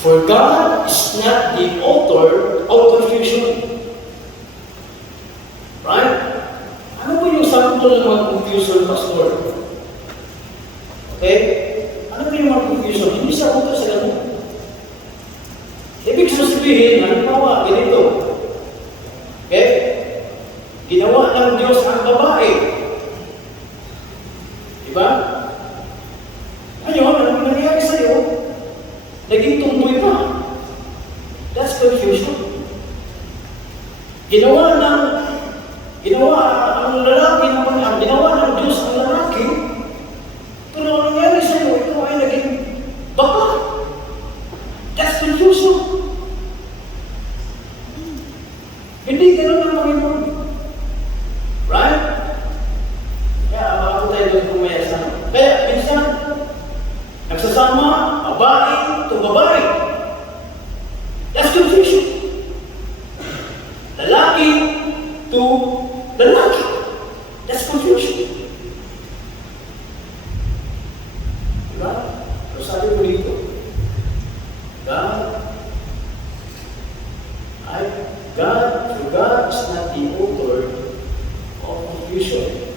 For God is not the author of confusion. Right? Ano po yung sample ng mga confusion, Pastor? Okay? Ano po yung mga confusion? Hindi siya author sa ganun. Ibig sabihin, halimbawa, ganito. Okay? Ginawa ng Diyos ang babae. Diba? Ngayon, ano nangyayari sa'yo? Naging tumboy pa. That's confusion. Ginawa ang lalaki ginawa ng Diyos ang lalaki, pero ang nangyayari sa'yo, ito ay naging baka. That's confusion. Hindi ganun ang Panginoon. Right? Kaya, bago tayo doon kumaya sa kaya, minsan, nagsasama, babae to babae. That's confusion. Lalaki to lalaki. That's confusion. Diba? Pero sabi ko dito, God is not the author of confusion,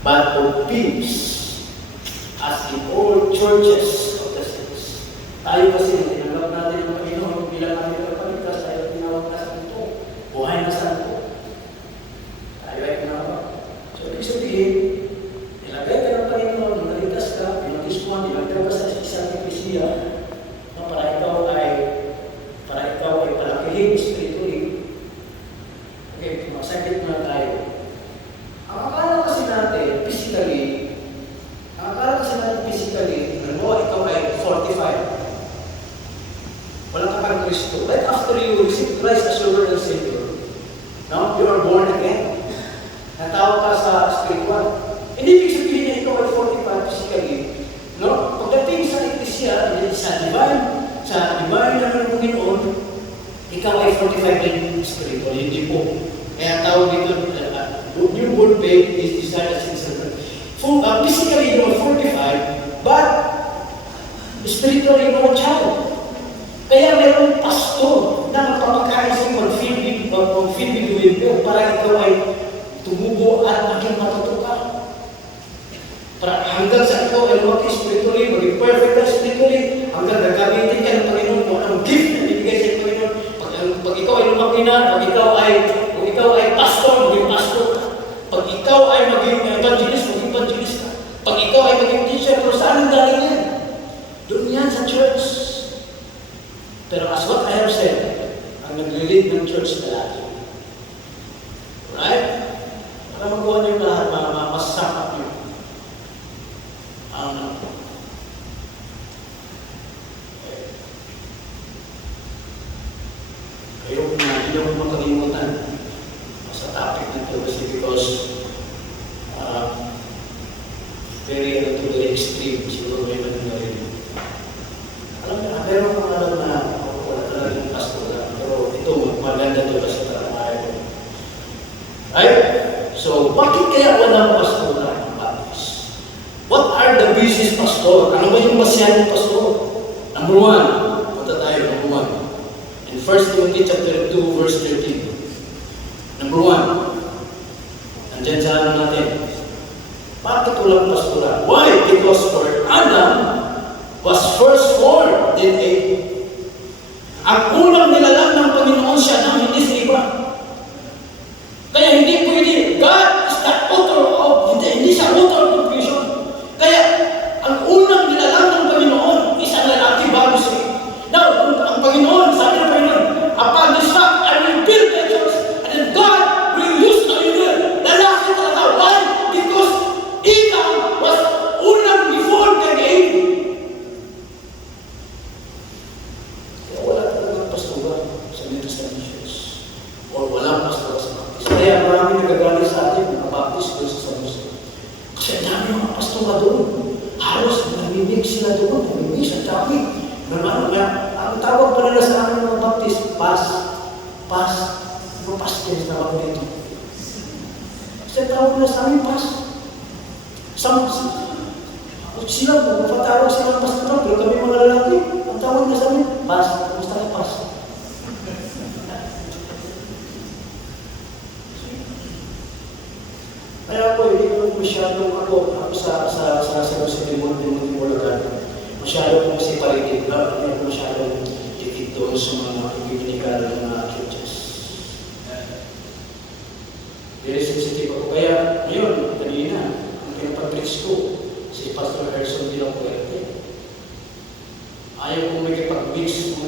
but of peace, as in all churches of the saints. Tayo kasi, tinanggap natin ang Panginoon bilang aming kapalitas, tayo tinawag na santo, buhay na santo. Tayo ay tinawag. So, ibig sabihin, nilagay ka ng Panginoon, nalitas ka, pinatiskuhan, nilagay ka sa isang eklesiya, para ikaw ay palakihin spiritually. Okay, masakit na tayo. Ang akala kasi natin, physically, halimbawa ikaw ay 45. Wala ka pang Kristo. Right after you receive Christ as your Lord and Savior, no? You are born again. Natawag ka sa spiritual. Hindi ibig sabihin na ikaw ay 45 physically. No? Pagdating sa eklesiya, sa divine na ng Panginoon, ikaw ay 45 din spiritual. Hindi po. Kaya tawag dito, newborn babe is desired as himself. Physically, you are 45, but spiritually, you are a child. Kaya mayroong pastor na magpapakain sa iyo, mag-feed with milk para ikaw ay tumubo at maging matutuka. Para hanggang sa ikaw ay lumaki spiritually, maging perfect na spiritually, hanggang nagamitin ka ng Panginoon kung anong gift na ibigay sa Panginoon. Pag ikaw ay lumaki na, kung ikaw ay pastor, maging pastor ka. Pag ikaw ay maging evangelist, maging evangelist ka. Pag ikaw ay maging teacher, pero saan ang galing yan? Doon yan sa church. Pero as what I have said, ang nag-lead ng church na lagi. Right? Para magawa niyo lahat, masasakap niyo. Hindi ako makalimutan sa topic nito kasi because very extreme siguro may rin. Alam mo, meron akong alam na wala talagang pastor pero ito maganda ito kasi talaga ko. Right? So, bakit kaya walang pastor ng Baptist? What are the basis pastor? Ano ba yung basihan ng pastor? Number 1, punta tayo, number 1. In 1 Timothy chapter 2, verse 13. Number 1. Nandiyan sa ano natin. Bakit walang pastoral? Why? Because for Adam was first born, then Eve. Ang unang nilalang ng Panginoon siya na hindi sa iba. Kaya hindi pwede. God is the author of, hindi siya author of confusion. Kaya, ang unang nilalang ng Panginoon, isang lalaki bago sa iba. Now, ang Panginoon, sabi ng Panginoon, upon this rock, I will build the church, and then God will use a leader. Lalaki talaga. Why? Because Adam was unang before kay Eve. Kaya wala talagang pastoral sa New Testament church. O walang pastoral sa Baptist. Kaya marami nagagaling sa atin, mga Baptist doon sa San Jose. Kasi ang dami mga pastoral doon. Halos namimig sila doon. Namimig sa dami. Ang tawag pa nila sa amin mga Baptist, pastors na ako dito. Kasi tawag nila sa amin, sila, mapatawag sila ng pastoral, pero kami mga lalaki, ang masyado kong separated ba? Hindi ako masyadong dikit doon sa mga ecumenical ng mga churches. Very sensitive ako. Kaya ngayon, kanina, ang pinapag-preach ko, si Pastor Harrison Di La Puerte. Ayaw kong makipag-mix.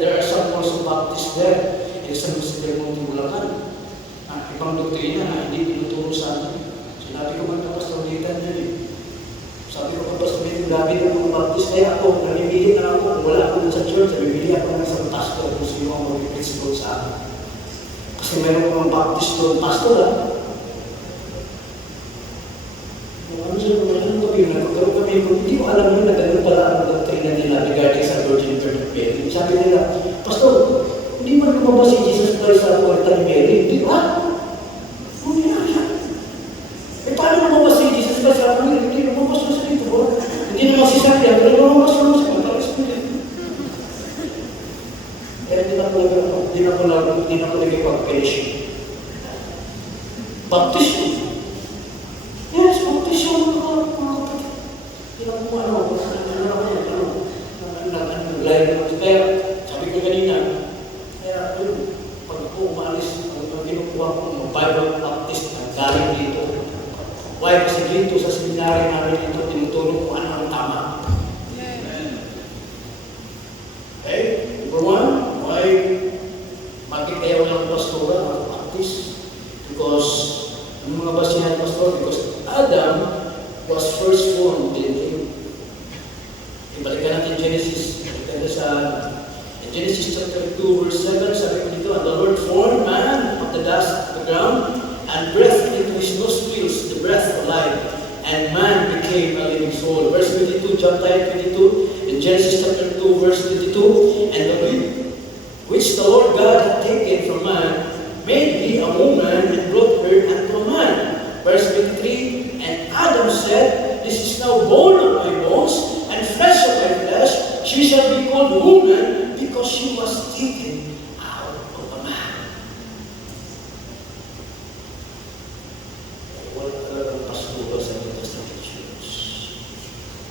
There are some also Baptists there. And some Muslim mong Bulacan. Ang ibang doktrina na hindi pinuturo sa amin. Sinabi ko man kapastolitan yun eh. Sabi ko kapastolitan, grabe ng mga Baptist. Kaya ako, namimili na ako. Kung wala ako dun sa church, namimili ako ng isang pastor kung sino ang mag-preach doon sa akin. Kasi meron ko mga Baptist doon, pastor ah. Pero kami, hindi ko alam yun na gano'n pala ang doktrina nila regarding sa Virgin Birth of Mary. Sabi nila, Pastor, hindi mo lumabas si Jesus Christ sa puerta ni Mary. Hindi ba? Hindi na. Eh, paano lumabas si Jesus Christ sa puerta? Hindi lumabas siya sa dito. Hindi naman si Sakya, pero lumabas siya sa puerta. Kaya hindi na ko nagkipag-fellowship. Baptism. Yes, baptism. Kaya, sabi ko kanina, kaya yun, pag po umaalis, ang kinukuha ko ng Bible Baptist na galing dito. Why? Kasi dito sa seminary namin dito, tinutulong kung ano ang tama. Okay? Number one, why? Bakit kaya walang pastora, Baptist? Because, ang mga basihan pastor, because Adam was first formed in him. Ibalikan natin Genesis. In Genesis chapter 2, verse 7, sabi ko dito, and the Lord formed man of the dust of the ground, and breathed into his nostrils the breath of life, and man became a living soul. Verse 22, John 22, in Genesis chapter 2, verse 22, and the rib which the Lord God had taken from man, made he a woman, and brought her unto a man. Verse 23, and Adam said, this is now bone of my bones, and flesh of my flesh. She shall be called woman, because she was taken out of a man. Wala talagang pastora sa New Testament Church.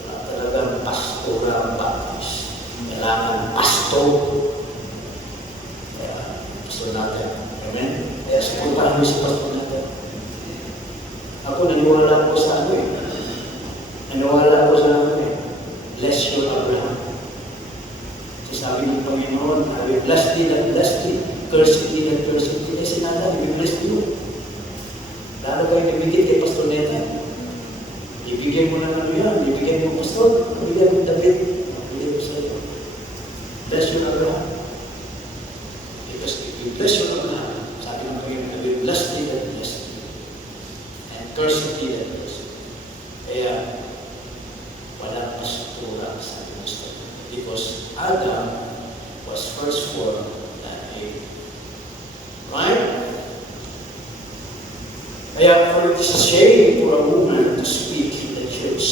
Wala talagang pastora ang Baptist. Kailangan pastor. Kaya, pastor natin. Amen? Kaya sipuntahan mo si pastor natin. Ako, naniwala ko sa ano eh. Naniwala ko sa ano eh. Bless you, Abraham. Sabi ng Panginoon, I will bless thee that bless thee, curse thee that curse thee. Eh, sinada, I will bless you. Lalo kayo nabigyan kay Pastor Neta. Ibigay mo ng ano yan, ibigay mo, Pastor, ibigay mo David. Ibigay mo sa iyo. Bless you, Abraham. Because if you bless you, Abraham, sabi ng Panginoon, I will bless thee that bless thee, and curse thee that curse thee. Kaya, walang pastura sa Kristo. Because Adam was first formed than Eve. Right? Kaya for it is a shame for a woman to speak in the church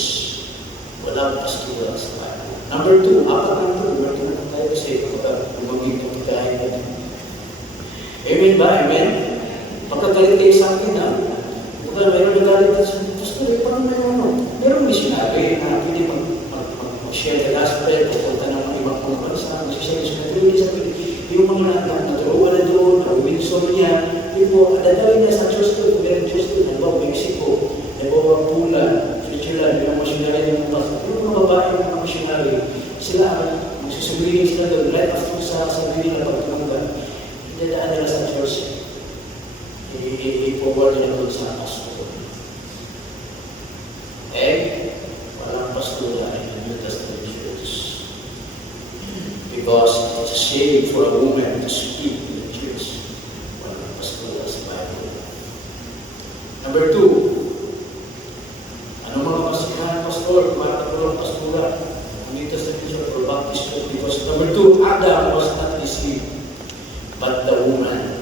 without pastora sa Bible. Number 2, apat na ito, number 2 na tayo kasi lumaging kapitahin natin. Amen ba? Amen? Pagkagalit kayo sa akin, ha? Pagka mayroon nagalit sa akin, Pastor, parang mayroon missionary na pwede mag-share the gospel, pupunta ng mga ibang mga bansa, mag-share sa kanila, yung mga naturuan na doon, na-Windsor niya, yung po, dadawin niya sa Diyos doon, kung meron Diyos doon, halimbawa Mexico, halimbawa Pula, Switzerland, yung mga missionary ng mga babae ng mga missionary, sila, magsusubihin sila doon, right after sa sabi nila pagtulungan, dadaan nila sa church, i-forward nila doon sa pastor. Walang pastora in the New Testament Church. Because it's a shame for a woman to speak in the church. Walang pastora sa Bible. Number 2, ano mga pasihan pastor? Walang pastora. New Testament Church or Baptist Church. Because number 2, Adam was not deceived, but the woman.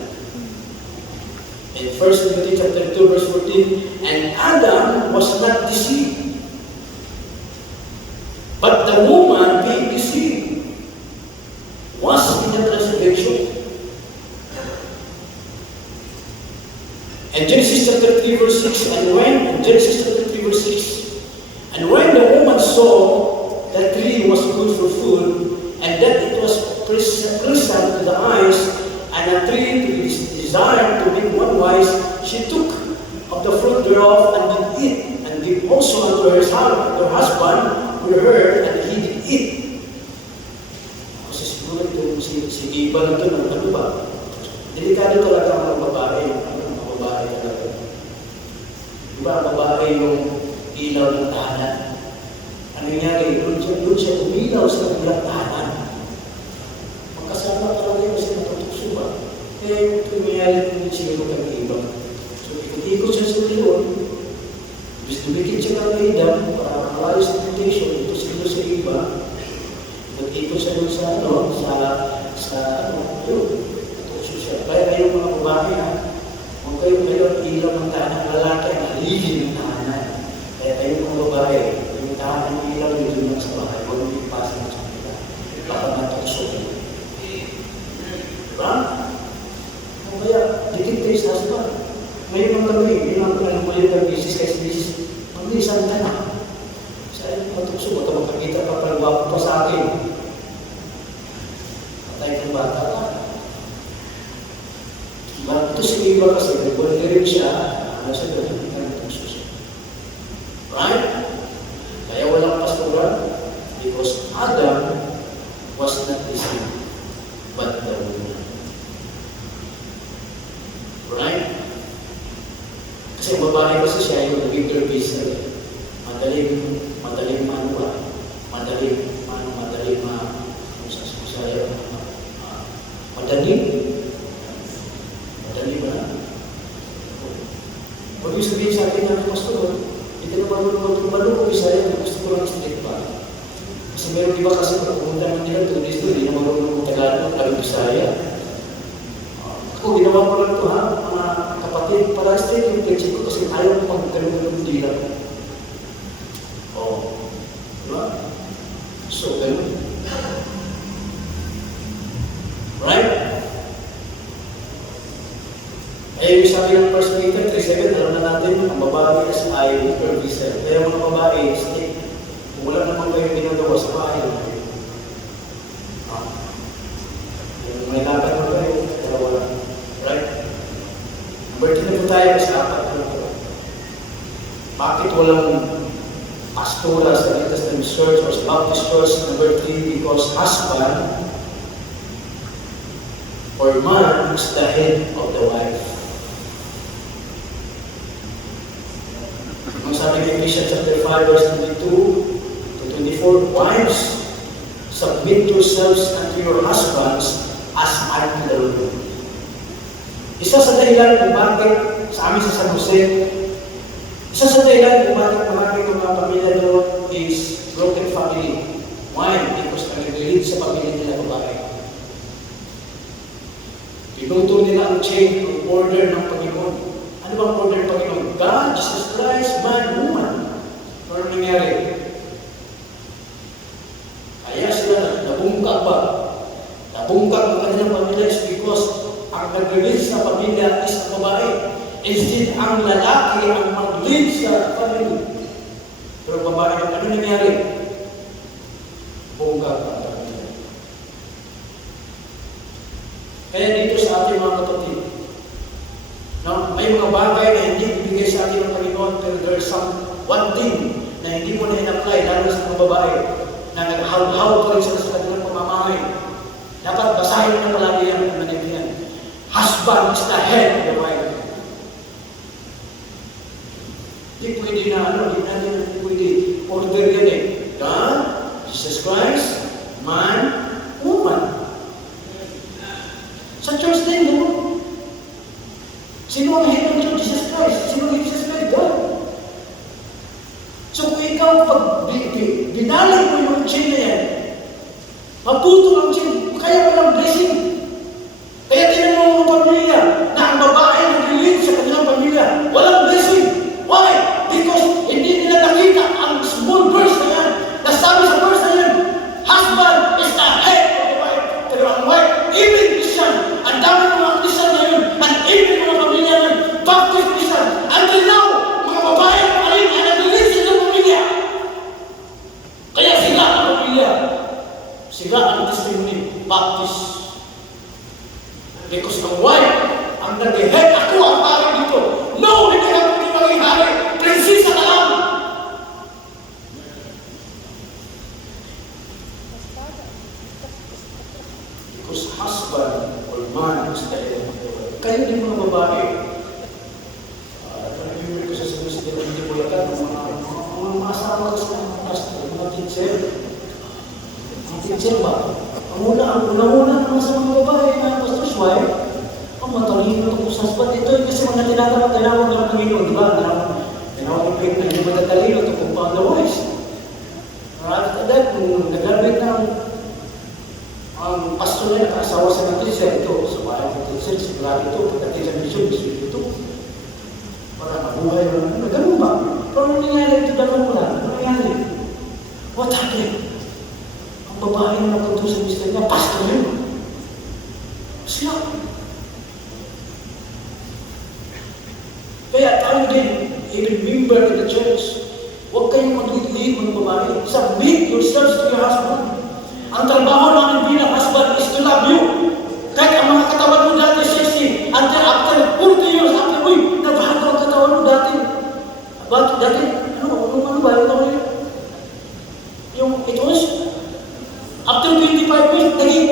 In 1 Timothy chapter 2, verse 14, and Adam was not deceived, but the woman being deceived was in the transgression. And Genesis chapter 3, verse 6, and when the woman saw that tree tree was good for food, and that it was pleasant to the eyes, and a tree to be desired to make one wise, she took of the fruit thereof and did eat, and gave also unto her husband with her, and he did eat. Kasi siguro ito, si Eva na ito, ano ba? Delikado talaga ang mga babae. Mga babae talaga. Diba, ang babae yung ilaw ng tahanan. Ano nangyari? Doon siya umilaw sa kanilang tahanan. Magkasama talaga yung kasi natutukso ba? Kaya ito nangyari kung siguro kang iba. So, ikot siya sa liyon. Bis dumikit siya kang idam para malayo sa temptation. Ito siguro sa iba. Nag-ikot siya doon sa yun. Natutukso siya. Kaya kayong mga babae ha, kung kayo ilaw ng tahanan, lalaki ang haligin ng tahanan. Kaya kayong mga babae, yung tahanan ng ilaw dito lang sa bahay, huwag mo ipasa ng kanila. Baka matukso. Diba? O kaya, dikit kayo sa husband. Ngayon ang gabi, yun ang muli ng business kasi business. Mag-isan ka na. Sa'yo matukso, ito makakita pa palwapo pa sa akin. Patay kang bata ka. Ito si Eva kasi, nagpuli rin siya, ano siya doon, hindi ka natukso siya. Right? Kaya walang pastoral, because Adam was not deceived, but the woman. Right? Kasi babae kasi siya yung bigger vessel. Madaling manuwa. Madaling ba? Huwag yung sabihin sa akin na pastor, hindi ka naman malunong Bisaya, gusto ko lang strict pa. Kasi meron di ba kasi pag pumunta naman nila to dito, hindi na marunong Tagalog, alam Bisaya. Ako, ginawa ko lang ito ha, mga kapatid, para strict yung preaching ko kasi ayaw ko magkaroon dila. Diba? So, ganun. Right? Eh, yung sabi ng 1 Peter 3:7, alam na natin, ang babae is ay weaker vessel. Kaya mga babae, stick. Kung wala naman kayong ginagawa sa bahay, yung may lakad mo kayo, pero wala. Right? Number 2 na po tayo, sa apat na po. Bakit walang pastora sa New Testament Church or sa Baptist Church? Number 3, because husband or man is the head of the wife. Ang sabi ng Ephesians chapter 5 verse 22 to 24, wives, submit yourselves unto your husbands as unto the Lord. Isa sa dahilan kung bakit sa amin sa San Jose, isa sa dahilan kung bakit marami mga pamilya doon is broken family. Why? Because nag-lead sa pamilya nila babae. Pinuto nila ang chain ng order ng Panginoon. Ano bang order ng Panginoon? God, Jesus Christ, man, woman. Ano nangyari? Kaya sila nabungkag ba? Nabungkag ang kanilang pamilya is because ang nag-lead sa pamilya is ang babae. Instead, ang lalaki ang mag-lead sa pamilya. Pero babae, ano nangyari? Bungkag ang pamilya. Kaya dito sa ating mga kapatid, no, may mga bagay na hindi ibigay sa atin ng Panginoon, pero there's one thing na hindi mo na in-apply, lalo sa mga babae, na nag-haw-haw pa rin sa kanilang pamamahay. Dapat basahin na palagi yan ang manilihan. Husband is the head of the wife. Hindi pwede na, hindi pwede order yan eh. God, Jesus Christ, man, woman. Sa church din, no? Sino ang head ng church? Jesus Christ. Sino ang Jesus Christ? God. So kung ikaw, pag binalag mo yung chain na yan, maputol ang chain, kaya walang blessing. Kaya tinan mo mga pamilya na ang babae nag-lead sa kanilang pamilya, walang blessing. Why? Because hindi nila nakita ang small verse na yan. Nasabi sa verse na yan, husband is the head of the wife. Pero ang wife, even Christian, ang dami mga Christian na yun, and even mga pamilya na yun, Baptist Christian, until now, mga babae pa rin ang nag-lead sa pamilya. Kaya sila ang pamilya. Sila ang testimony, Baptist. Because the wife, ang nag-head, ako ang pari dito. No, hindi ka pwede maging hari. Prinsesa ka lang. Because husband or man is the head of the wife. Kayo din mga babae. Nag-review ko sa semester, hindi ko yakan, mga asawa ko sa mga pastor, mga teacher. Mga teacher ba? Ang una naman sa mga babae, mga pastor's wife, ang matalino ito kung sa husband. Ito yung kasi mga tinawag ng Panginoon, di ba? Tinawag ng Panginoon, hindi matatalino ito kung paano wise. Alright, at that, kung nag-graduate na ang pastor na nakaasawa sa mga teacher, ito, sa bahay ng teacher, sigurado ito, pagdating sa mission, ito. Para mabuhay mo na, ganun ba? Pero ano nangyari ito, dapat mo lang? Ano nangyari? What happened? Ang babae na napunto sa mister niya, pastor yun. Sila. Kaya tayo din, even member in the church, huwag kayong mag-lead mga babae. Submit yourselves to your husband. Ang trabaho namin bilang husband is to love you. Kahit ang mga katawan mo dati sexy, until after 40 years, after, nabahal ang katawan mo dati. Bakit dati? Ano ba? Yung it was, after 25 years, naging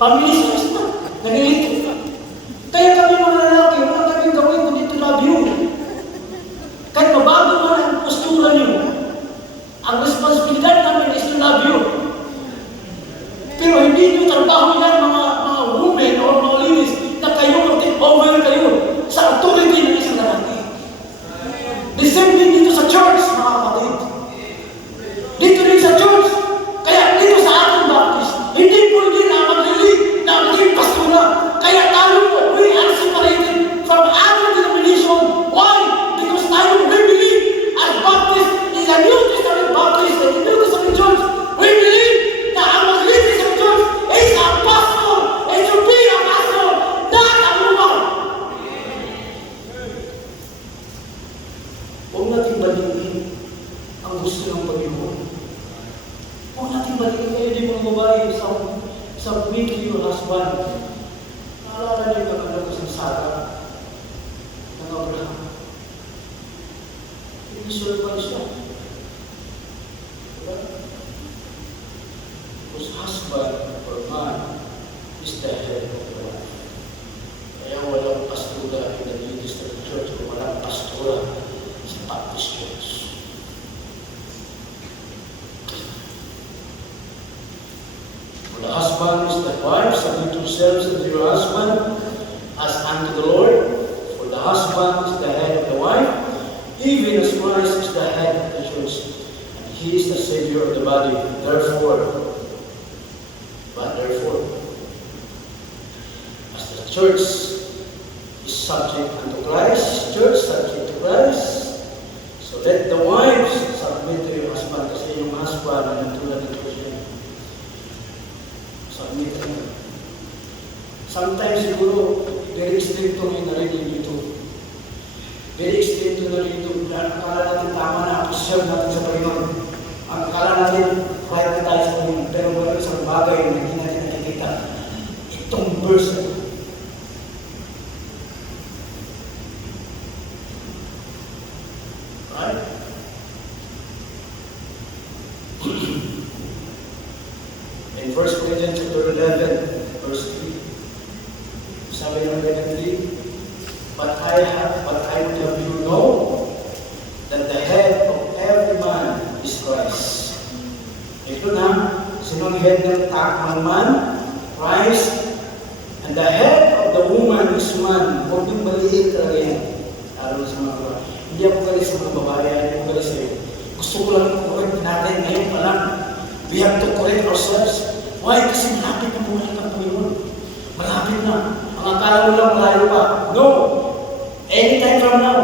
family size na. Naging kaya kami mga lalaki, wala kami gawin kundi to love you. Kahit mabago man ang postura niyo, ang responsibilidad namin is to love you. Pero hindi niyo trabaho yan mga women or mga ladies na kayo mag-take over kayo sa authority ng isang lalaki. The same thing dito sa church, mga kapatid. Dito rin sa church. Kaya dito sa ating Baptist, hindi po din na mag-lead na maging pastora. Kaya tayo po, we are separated from other denomination. Why? Because tayo, we believe as Baptist is a New Testament Baptist and the New Testament Church. We believe na ang mag-lead sa church is a pastor. It should be a pastor, not a woman. Huwag natin baligin ang gusto ng Panginoon. Huwag natin baligin kayo din mga babae sa weekly your husband. Naalala niyo yung maganda ko sa Sarah ng Abraham. Inisulpan siya. Diba? Because husband or man is the head of the wife. Kaya walang pastora in the New Testament Church o walang pastora sa Baptist Church. For the husband is the wife, submit yourselves unto your husband as unto the Lord. For the husband is the head of the wife, even as Christ is the head of the church. And he is the Savior of the body. Therefore, as the church is subject unto Christ, church subject to Christ, so let the wives submit to your husband, kasi yung husband ang tulad ng church yun. Submit to him. Sometimes siguro, very extreme to yung narinig dito. Very extreme to narinig dito. Akala natin tama na, appreciate natin sa Panginoon. Akala natin, right na tayo sa Panginoon. Pero meron isang bagay na hindi natin nakikita. Itong verse na right? In 1 Corinthians chapter 11, verse 3, sabi ng 11:3, But I would have you know that the head of every man is Christ. Ito na, sinong head ng man? Christ. And the head of the woman is man. Huwag yung maliit talaga yan. Alam sa mga babae. Hindi ako galit sa mga babae, hindi ako galit sa iyo. Gusto ko lang correct natin ngayon pa lang. We have to correct ourselves. Why? Kasi malapit na buhay ng Panginoon. Malapit na. Ang akala mo lang malayo pa. No! Anytime from now.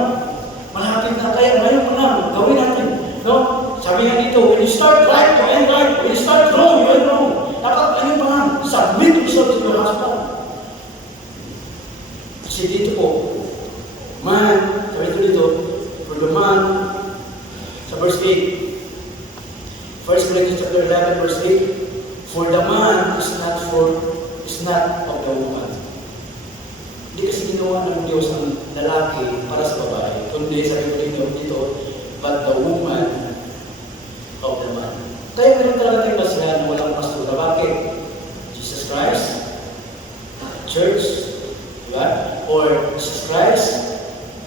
Malapit na. Kaya ngayon pa lang. Gawin natin. No? Sabi nga dito, when you start right, you end right. When you start wrong, you end wrong. Dapat ngayon pa lang. Submit yourself to your husband. Kasi dito po, man, sabi dito, for the man, sa verse 8, 1 Corinthians chapter 11, verse 8, For the man is not of the woman. Hindi kasi ginawa ng Diyos ang lalaki para sa babae. Kundi sabi ko dito, but the woman of the man. Kaya meron talaga tayong basihan na walang pastura. Bakit? Jesus Christ, church, diba? Or Jesus Christ,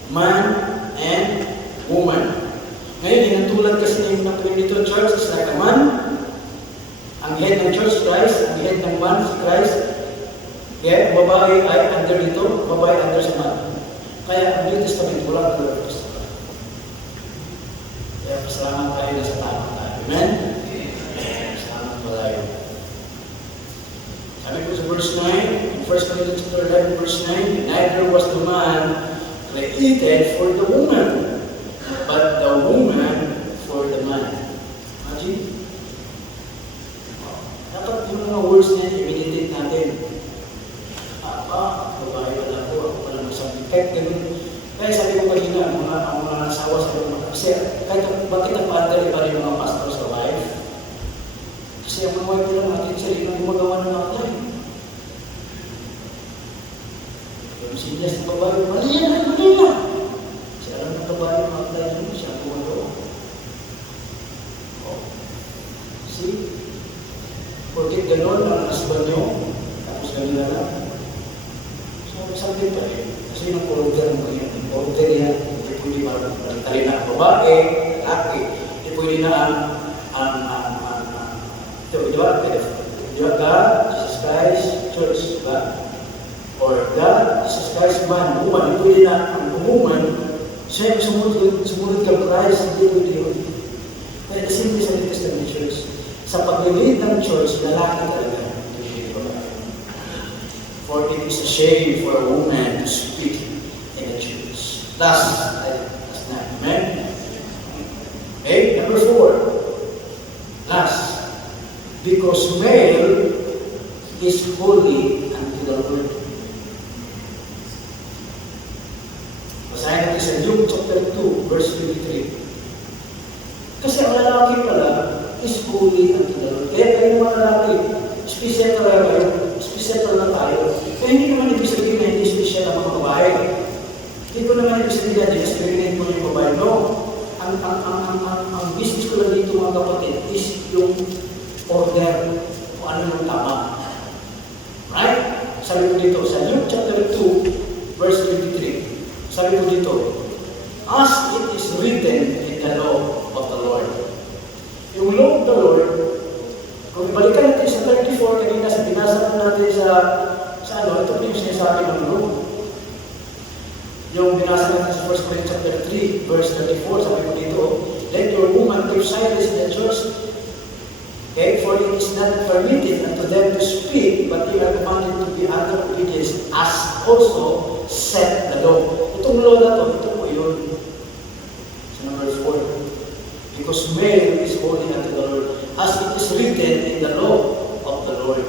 man and woman. Ngayon, inatulad kasi na yung napunin dito, church is like a man. Ang head ng church, Christ. Ang head ng man, si Christ. Kaya, babae ay under dito, babae under sa man. Kaya, ang New Testament, wala talaga pastura. Kaya, pasalamat tayo na sa tama tayo. Amen? Salamat po tayo. Sabi ko sa verse 9, in 1 Corinthians 11, verse 9, neither was the man created for the woman, but the woman for the man. Imagine? Dapat yung mga words na yun, i-meditate natin. Babae pala po, ako pala magsabi. Kahit ganun. Kaya sabi ko kanina, ang mga nasawa sa mga, kasi kahit bakit ang padre pa rin mga pastor sa wife? Kasi ang mga wife lang natin, sila yung gumagawa ng mga tayo. Yung sinya sa babae, mali yan. Siya lang ng babae, mga tayo, siya ang gumagawa. See? Porque gano'n ang asban nyo, tapos gano'n na lang. So, sabi pa rin, kasi yung order mo yan, order yan, hindi pwede marami na babae, lalaki, hindi pwede na ito, di ba? God, Jesus Christ, church, di ba? Or God, Jesus Christ, man, woman, hindi pwede na ang woman, siya yung sumunod kang Christ, hindi pwede yun. Kaya simple sa New Testament church, sa pag-lead ng church, lalaki talaga. For it is a shame for a woman to speak in a church. That's not. Amen? Okay, number 4. Last. Because male is holy unto the Lord. Basahin natin sa Luke chapter 2, verse 23. Kasi ang lalaki pala is holy unto the Lord. Kaya kayo mga lalaki, special na kayo, special na tayo. Kaya hindi naman ibig sabihin na hindi special ang mga babae. Hindi ko naman ibig sabihin na discriminate mo yung babae. No. Ang business ko lang dito mga kapatid is yung order kung ano yung tama. Right? Sabi ko dito sa Luke chapter 2, verse 23. Sabi ko dito, as it is written in the law of the Lord. Yung law of the Lord, kung ibalikan natin sa 34, kanina sa binasa natin sa ito po yung sinasabi ng law. Yung binasa natin sa 1 Corinthians chapter 3, verse 34, sabi ko dito, let your woman keep silence in the church. Okay, for it is not permitted unto them to speak, but they are commanded to be under obedience, as also said the law. Itong law na ito po yun. Sa number 4. Because male is holy unto the Lord, as it is written in the law of the Lord.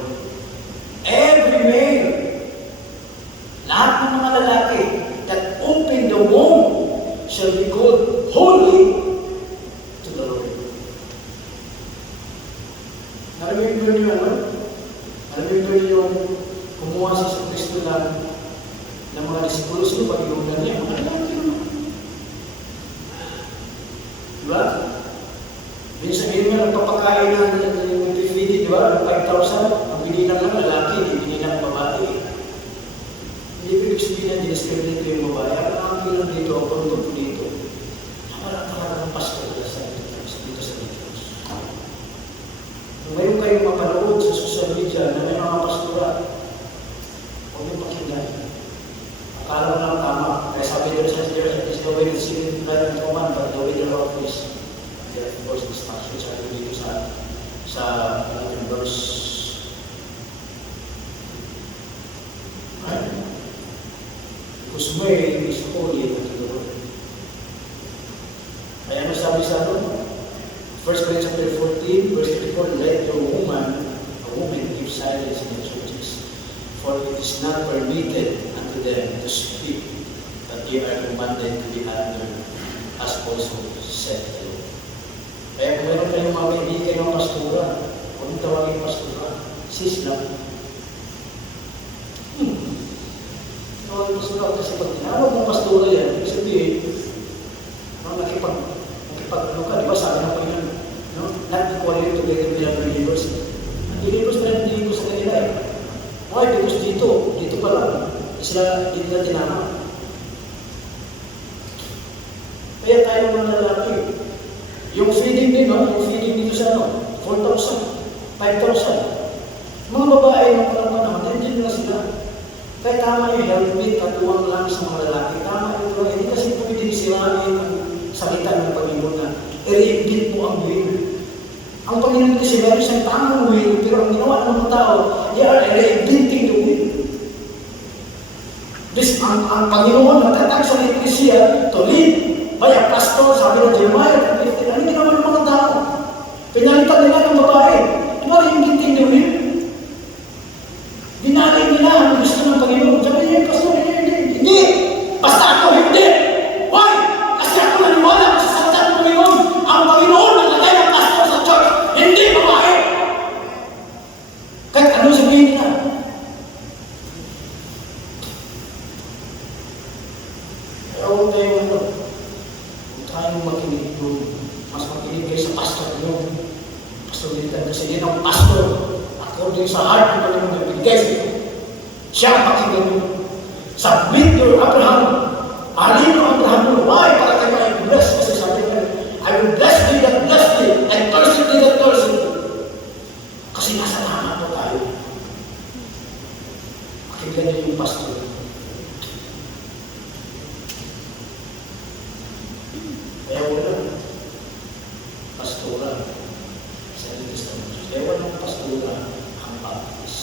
Every male, lahat ng mga lalaki that open the womb shall be called holy to the Lord. Narinig mo niyo ano? Narinig mo niyo kumuha sa Kristo lang ng mga disipulo, sino pag-iunan niya? Mga lalaki naman. Diba? Minsan nga nagpapakain na yung DVD, di ba? 5,000, ang binilang ng lalaki, hindi binilang babae. Hindi ko sabihin na diniscriminate ko yung babae. Ang bilang dito, ang pagod po dito. Nakaraang ng pastor dito sa Diyos. Ngayon kayong mapanood sa social media na may mga pastora, huwag yung pakinggan. Akala mo lang tama. Kaya sabi doon sa Diyos, is the way to see it, right and command, but the way to love is of course, instructions are dito sa verse. Right? Because male is holy unto the Lord. Kaya ano sabi sa ano? 1 Corinthians 14, verse 34, let your a woman keep silence in the churches, for it is not permitted unto them to speak, but they are commanded to be under, as also said the Lord. Kaya kung meron kayong mga kaibigan ng pastura, huwag mong tawagin pastura. Sis lang. Gusto lang kasi pag tinawag ng pastora yan, ibig sabihin, ano ka, di ba sabi ng Panginoon, no? Not equally together bilang believers. Ang believers na hindi ko sa kanila eh. Okay, because dito pa lang, sila hindi na tinama. Kaya tayo mga lalaki, yung feeding din, no? Yung feeding dito sa 4,000, 5,000. Mga babae ng panahon, hindi na sila. Kaya tama yung helmet, katuwang lang sa mga lalaki. Tama yung hindi kasi pwedeng sirain ang salita ng Panginoon na i-repeat mo ang will. Ang Panginoon kasi meron siyang tamang will, pero ang ginawa ng mga tao, they are reinventing the will. This, ang Panginoon natatag sa Ecclesia to lead by a pastor, sabi ng Jeremiah, ano ginawa ng mga tao? Pinalitan nila ng babae. Di ba reinventing the will? Dinalay nila ang gusto ng Panginoon. Sabi niya, pastor, hindi. Basta ako, hindi. Why? Kasi ako naniwala sa salita ng Panginoon. Ang Panginoon naglagay ng pastor sa church. Hindi babae. Kahit ano sabihin nila. Pero huwag tayong makinig doon. Mas makinig kayo sa pastor nyo. Pastor nila kasi din ang pastor. According sa heart ng Panginoon na bigay siya pakinggan mo. Submit your Abraham. Mahalin mo Abraham mo. Why? Para kayo ay bless. Kasi sabi niya, I will bless thee that bless thee and curse thee that curse thee. Kasi nasa tama po tayo. Pakinggan niyo yung pastor. Kaya wala. Pastora. Sa Testament. Kaya walang pastora ang baptist.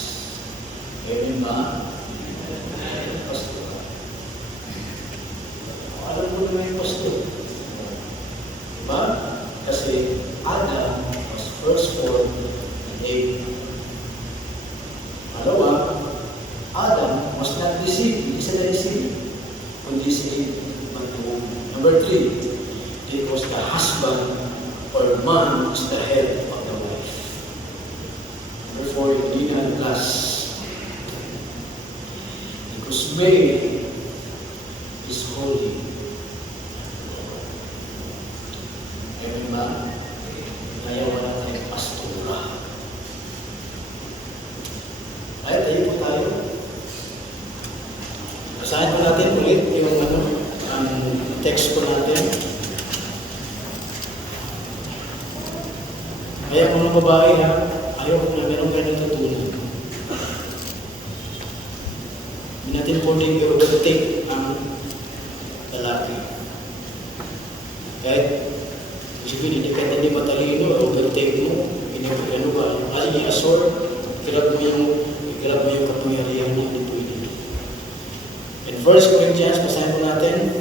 Kaya ba? Pastora. Alam mo na yung pastor. Diba? Kasi Adam was first born in Eve. Malawa, Adam was not deceived. Hindi sila deceived. Kundi si Eve. Number 3. Because the husband or man is the head of the wife. Therefore, hindi na last. Because Mary is holy. Ngayon ba? Kaya wala tayong pastora. Kaya tayo po tayo. Basahin po natin ulit yung ang text po natin. Kaya kung mga babae ayaw ko na meron kayo natutunan. Hindi natin pwedeng i-overtake ang lalaki. Kahit sabihin, hindi matalino, overtake mo, ano ba, ay i-assort, ikirap mo yung kapangyarihan na hindi pwede. In 1 Corinthians, basahin po natin,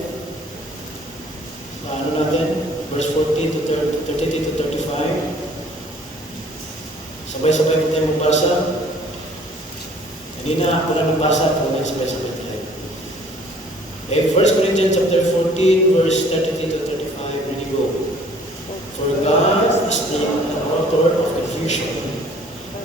verse 14 to 32 to 35. Sabay-sabay ko tayo magbasa. Hindi na ako lang magbasa, ako lang sabay-sabay tayo. Okay, 1 Corinthians chapter 14, verse 33 to 35, ready go. For God is the author of confusion,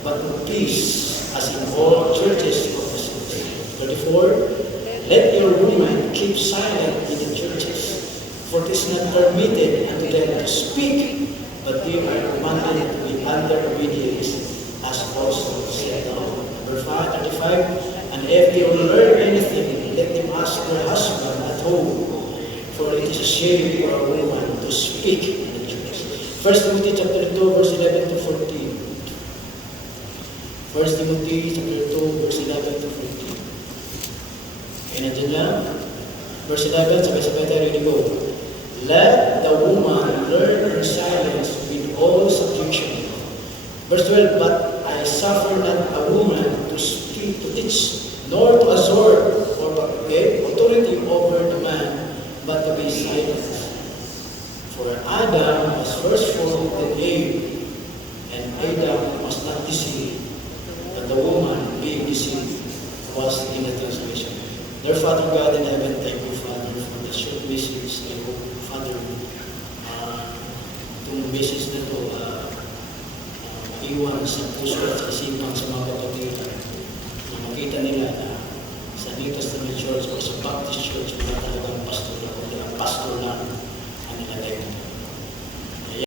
but of peace, as in all churches of the saints. 34, let your women keep silent in the churches, for it is not permitted unto them to speak, but they are commanded to be under obedience, as also said down. Number 35, and if they will learn anything, let them ask their husband at home, for it is a shame for a woman to speak in the church. 1 Timothy chapter 2, verse 11 to 14. 1 Timothy chapter 2, verse 11 to 14. Okay, nandiyan lang. Verse 11, sabay-sabay tayo, ready go. Let the woman learn in silence with all subjection. Verse 12, but I suffer not a woman to speak, to teach, nor to assert or authority over the man, but to be silent. For Adam was first formed in Eve, and Adam was not deceived, but the woman being deceived was in the transgression. Dear Father God in heaven, thank you, Father, for the short message. Thank you, Father, itong message na ito, iwan sa puso at sa isipan sa mga kapatiran na makita nila na sa New Testament Church o sa Baptist Church wala talagang pastor lang, kundi ang pastor lang ang nilagay mo.